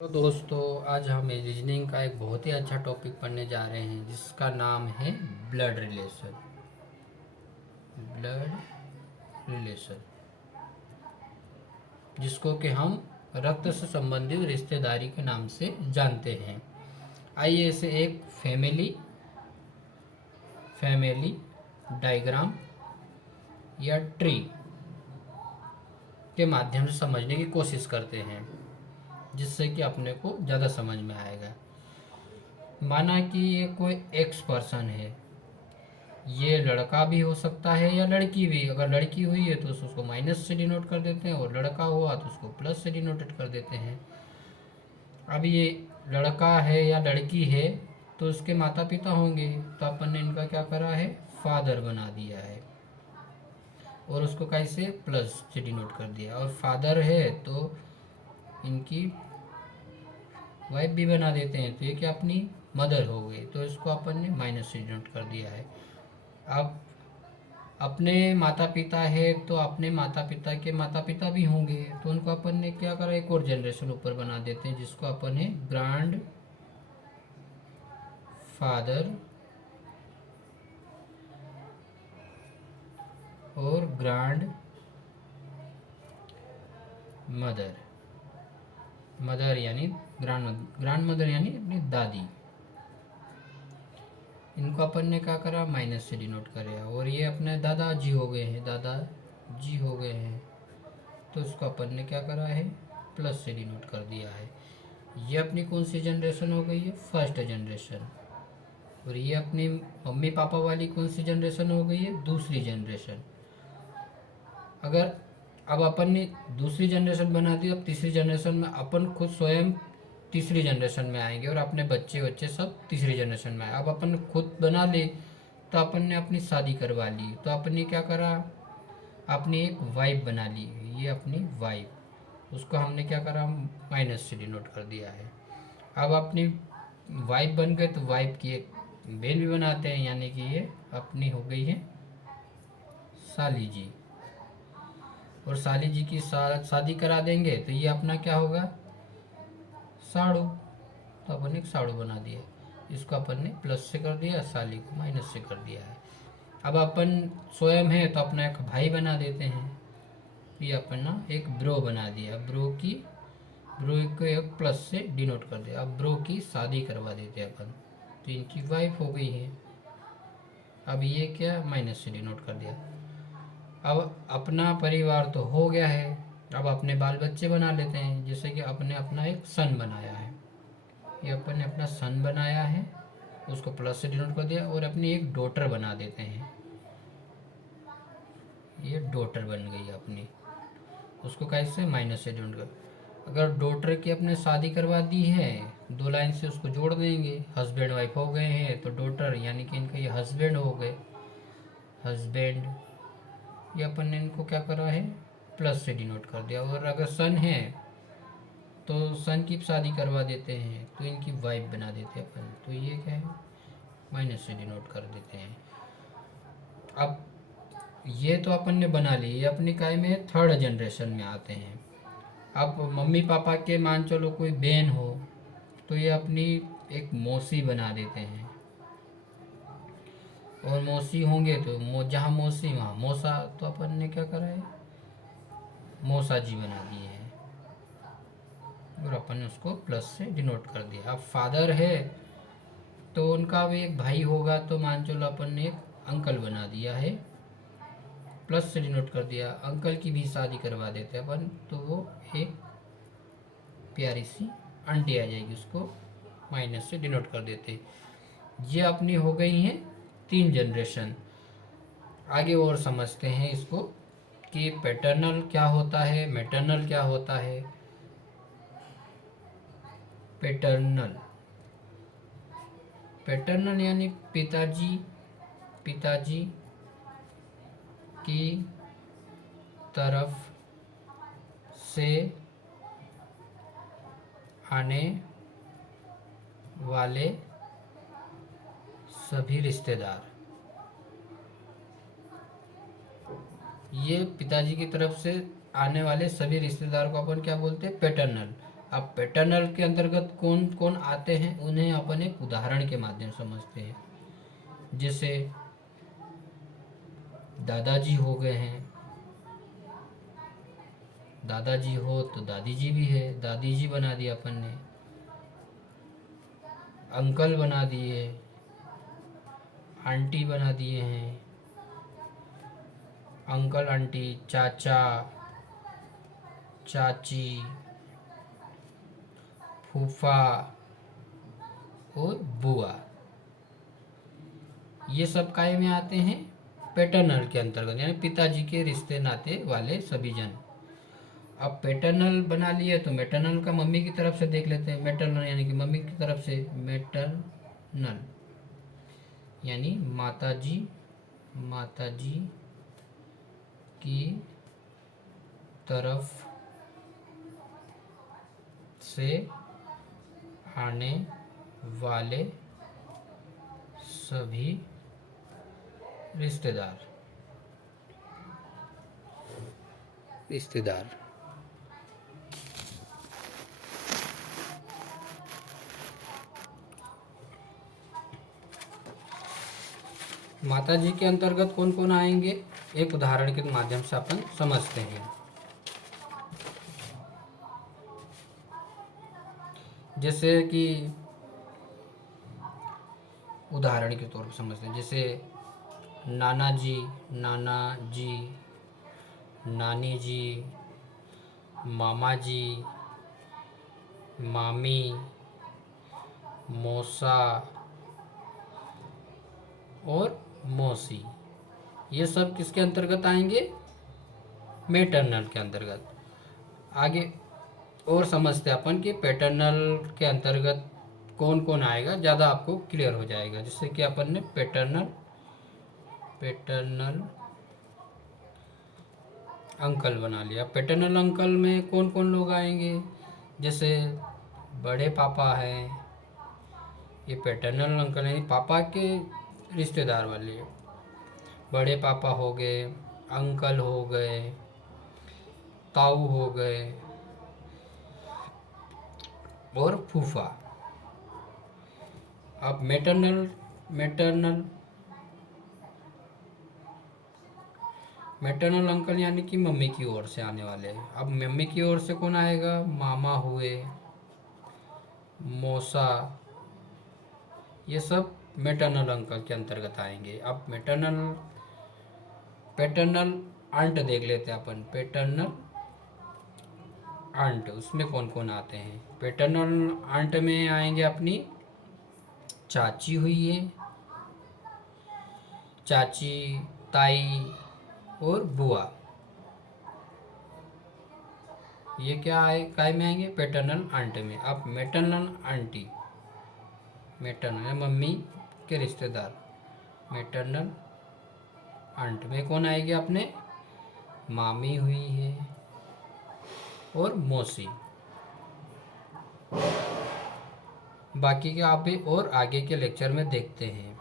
तो दोस्तों, आज हम रीजनिंग का एक बहुत ही अच्छा टॉपिक पढ़ने जा रहे हैं जिसका नाम है ब्लड रिलेशन। ब्लड रिलेशन, जिसको कि हम रक्त से संबंधित रिश्तेदारी के नाम से जानते हैं। आइए इसे एक फैमिली फैमिली डायग्राम या ट्री के माध्यम से समझने की कोशिश करते हैं, जिससे कि अपने को ज़्यादा समझ में आएगा। माना कि ये कोई एक्स पर्सन है, ये लड़का भी हो सकता है या लड़की भी। अगर लड़की हुई है तो उसको माइनस से डिनोट कर देते हैं, और लड़का हुआ तो उसको प्लस से डिनोटेड कर देते हैं। अब ये लड़का है या लड़की है तो उसके माता पिता होंगे, तो अपन ने इनका क्या करा है, फादर बना दिया है, और उसको कैसे प्लस से डिनोट कर दिया। और फादर है तो इनकी वाइफ भी बना देते हैं, तो ये क्या अपनी मदर हो गई, तो इसको अपन ने माइनस से डिनोट कर दिया है। अब अपने माता पिता है तो अपने माता पिता के माता पिता भी होंगे, तो उनको अपन ने क्या करा, एक और जनरेशन ऊपर बना देते हैं, जिसको अपन है ग्रैंड फादर और ग्रैंड मदर। मदर यानी ग्रैंड मदर यानी अपनी दादी। इनको अपन ने क्या करा, माइनस से डिनोट करे, और ये अपने दादाजी हो गए हैं, दादाजी हो गए हैं, तो उसको अपन ने क्या करा है, प्लस से डिनोट कर दिया है। ये अपनी कौन सी जनरेशन हो गई है, फर्स्ट जनरेशन। और ये अपनी मम्मी पापा वाली कौन सी जनरेशन हो गई है, दूसरी जनरेशन। अगर अब अपन ने दूसरी जनरेशन बना दी, अब तीसरी जनरेशन में अपन खुद स्वयं तीसरी जनरेशन में आएंगे, और अपने बच्चे बच्चे सब तीसरी जनरेशन में आए। अब अपन खुद बना ले तो अपन ने अपनी शादी करवा ली, तो अपन ने क्या करा, अपनी एक वाइफ बना ली, ये अपनी वाइफ, उसको हमने क्या करा, माइनस से डिनोट कर दिया है। अब अपनी वाइफ बन गए तो वाइफ की एक बहन भी बनाते हैं, यानी कि ये अपनी हो गई है साली जी, और साली जी की शादी करा देंगे तो ये अपना क्या होगा, साड़ू, तो अपन एक साड़ू बना दिया। इसको अपन ने प्लस से कर दिया, साली को माइनस से कर दिया है। अब अपन स्वयं है तो अपना एक भाई बना देते हैं, ये अपना एक ब्रो बना दिया, ब्रो को एक प्लस से डिनोट कर दिया। अब ब्रो की शादी करवा देते हैं अपन, तो इनकी वाइफ हो गई है। अब ये क्या, माइनस से डिनोट कर दिया। अब अपना परिवार तो हो गया है, अब अपने बाल बच्चे बना लेते हैं, जैसे कि अपने अपना एक सन बनाया है, ये अपन ने अपना सन बनाया है, उसको प्लस से डिनोट कर दिया। और अपनी एक डॉटर बना देते हैं, ये डॉटर बन गई अपनी, उसको कैसे, माइनस से डिनोट कर। अगर डॉटर की अपने शादी करवा दी है, दो लाइन से उसको जोड़ देंगे, हस्बैंड वाइफ हो गए हैं तो डॉटर यानी कि इनका ये हस्बैंड हो गए, हस्बैंड। ये अपन ने इनको क्या करा है, प्लस से डिनोट कर दिया। और अगर सन है तो सन की शादी करवा देते हैं, तो इनकी वाइफ बना देते हैं अपन, तो ये क्या है, माइनस से डिनोट कर देते हैं। अब ये तो अपन ने बना ली, ये अपनी काय में थर्ड जनरेशन में आते हैं। अब मम्मी पापा के मान चलो कोई बहन हो, तो ये अपनी एक मौसी बना देते हैं, और मौसी होंगे तो जहाँ मौसी वहाँ मौसा, तो अपन ने क्या करा है, मौसा जी बना दिए हैं, और अपन ने उसको प्लस से डिनोट कर दिया। अब फादर है तो उनका भी एक भाई होगा, तो मान चलो अपन ने एक अंकल बना दिया है, प्लस से डिनोट कर दिया। अंकल की भी शादी करवा देते अपन, तो वो एक प्यारी सी आंटी आ जाएगी, उसको माइनस से डिनोट कर देते। ये अपनी हो गई हैं तीन जनरेशन। आगे और समझते हैं इसको कि पैटर्नल क्या होता है, मैटर्नल क्या होता है। पैटर्नल पैटर्नल यानी पिताजी की तरफ से आने वाले सभी रिश्तेदार, ये पिताजी की तरफ से आने वाले सभी रिश्तेदार को अपन क्या बोलते हैं, पैटर्नल। अब पैटर्नल के अंतर्गत कौन कौन आते हैं उन्हें अपन एक उदाहरण के माध्यम से समझते हैं। जैसे दादाजी हो गए हैं, दादाजी हो तो दादी जी भी है, दादी जी बना दिया अपन ने। अंकल बना दिए, आंटी बना दिए हैं, अंकल आंटी, चाचा चाची, फूफा और बुआ, ये सब काय में आते हैं? पैटर्नल के अंतर्गत, यानी पिताजी के रिश्ते नाते वाले सभी जन। अब पैटर्नल बना लिए तो मैटरनल का मम्मी की तरफ से देख लेते हैं। मैटरनल यानी कि मम्मी की तरफ से, मैटरनल यानी माताजी, माताजी की तरफ से आने वाले सभी रिश्तेदार, रिश्तेदार। माताजी के अंतर्गत कौन कौन आएंगे, एक उदाहरण के माध्यम से अपन समझते हैं। जैसे कि उदाहरण के तौर पर समझते हैं, जैसे नाना जी, नाना जी, नानी जी, मामा जी, मामी, मौसा और मौसी, ये सब किसके अंतर्गत आएंगे? मैटरनल के अंतर्गत। आगे और समझते अपन कि पैटर्नल के अंतर्गत कौन कौन आएगा, ज़्यादा आपको क्लियर हो जाएगा। जिससे कि अपन ने पैटर्नल अंकल बना लिया। पैटर्नल अंकल में कौन कौन लोग आएंगे? जैसे बड़े पापा हैं, ये पैटर्नल अंकल हैं, पापा के रिश्तेदार वाले। बड़े पापा हो गए, अंकल हो गए, ताऊ हो गए और फूफा। अब मैटरनल अंकल यानी कि मम्मी की ओर से आने वाले। अब मम्मी की ओर से कौन आएगा? मामा हुए, मौसा, ये सब मैटरनल अंकल के अंतर्गत आएंगे। अब पैटर्नल आंट देख लेते हैं अपन। पैटर्नल आंट, उसमें कौन कौन आते हैं? पैटर्नल आंट में आएंगे अपनी चाची हुई है, चाची, ताई और बुआ। ये क्या है, काय में आएंगे? पैटर्नल आंट में। अब मैटरनल आंटी, मैटरनल मम्मी के रिश्तेदार, मैटरनल आंट में कौन आएगी? अपने मामी हुई है और मौसी। बाकी के आप भी और आगे के लेक्चर में देखते हैं।